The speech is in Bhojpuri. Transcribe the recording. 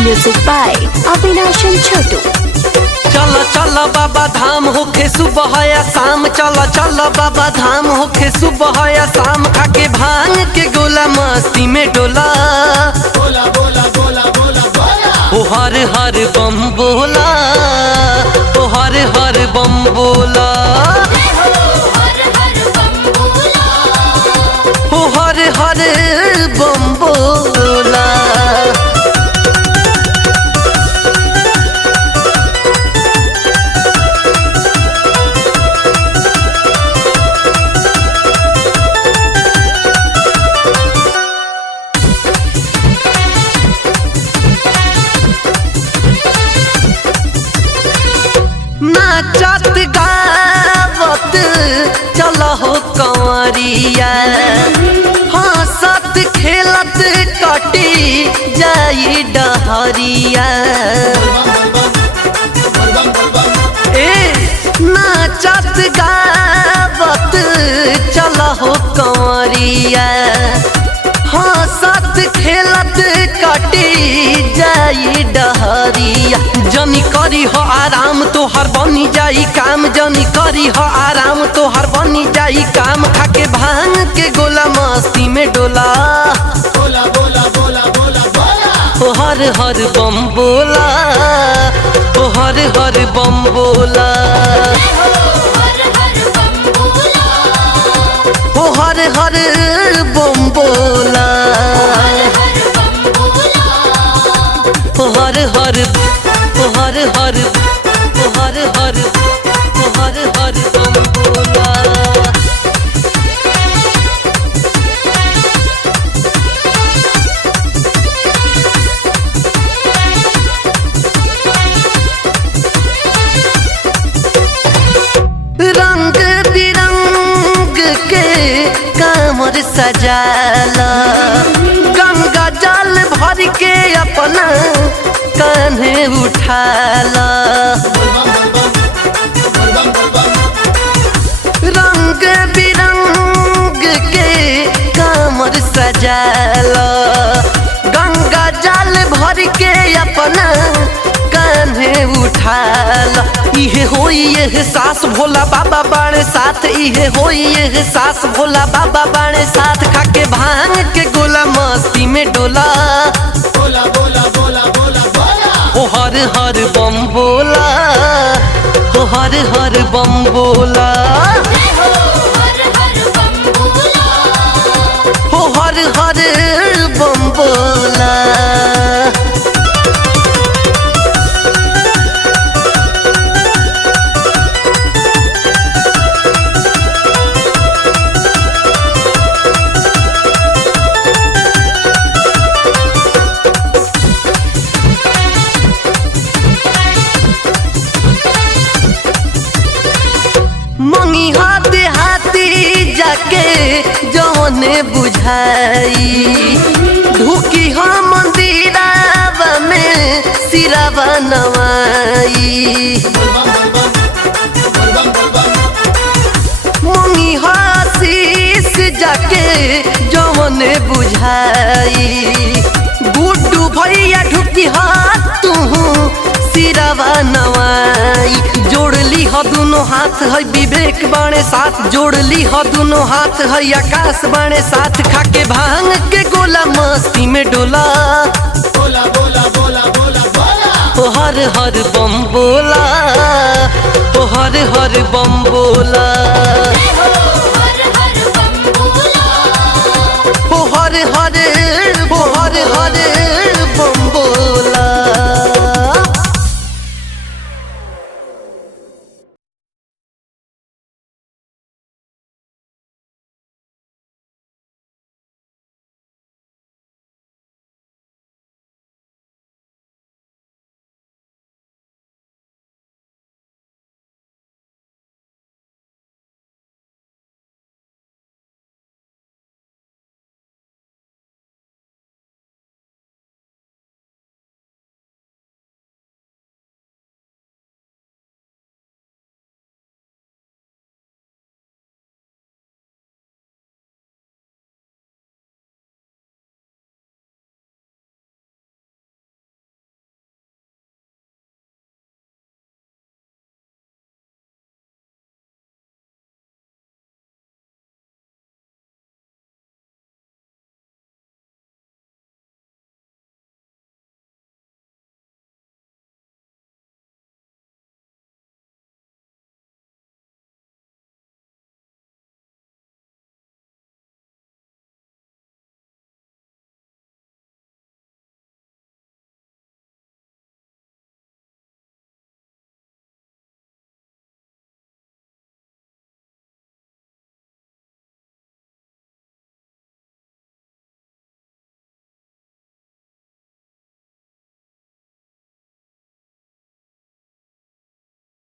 Music by Avinash and Chotu. चल चल बाबा धाम होखे सुबह या शाम, चल चल बाबा धाम होखे सुबह या शाम, खाके भांग के गोला मस्ती में डोला। बोला बोला बोला बोला बोला ओ हर हर बम बोला, ओ हर हर बम बोला, ओ हर हर बम बोला। नाचत गावत चल हो कंवरिया, हंसत खेलत कटी जाई डहरिया। ए नाचत गावत चल हो कंवरिया, हंसत खेलत कटी जाई डहरिया। जनी करी हो आराम तो हर बनी जाई काम, जनी करी हो आराम तो हर बनी जाई काम, खाके भांग के गोला मस्ती में डोला। बोला बोला बोला बोला बोला ओ हर हर बम बोला, ओ हर हर बम बोला, ओ हर हर बम बोला, ओ हर हर, ओ हर हर, ओ हर हर, ओ हर हर बम बोला। रंग बिरंग के कामर सजाला, गंगा जल भर के अपना कान्हे उठाला। रंग बिरंग के कामर सजाला, गंगा जल भर के अपना कान्हे उठाला। इहे होई ये सास भोला बाबा बाणे साथ, इहे होई ये सास भोला बाबा बाणे साथ, खाके भांग के गोला मस्ती में डोला। बोला बोला बोला बोला बोला ओ हर हर बम बोला, ओ हर हर बम बोला, ओ हर हर बम बोला। मंगी हाथी हाथी जाके जौने बुझाई, ढुकी हो मंदिरावा में सिरावा नवाई। मंगी हाशीष जाके जौने बुझाई, गुड्डू भैया ढुकी हाथ तू सिरावा नवाई। जोड़ली हो दोनों हाथ है विवेक बाणे साथ, जोड़ली हो दोनों हाथ है आकाश बाणे साथ, खाके भांग के गोला मस्ती में डोला। बोला बोला बोला बोला बोला ओ हर हर बम बोला, ओ हर हर बम बोला।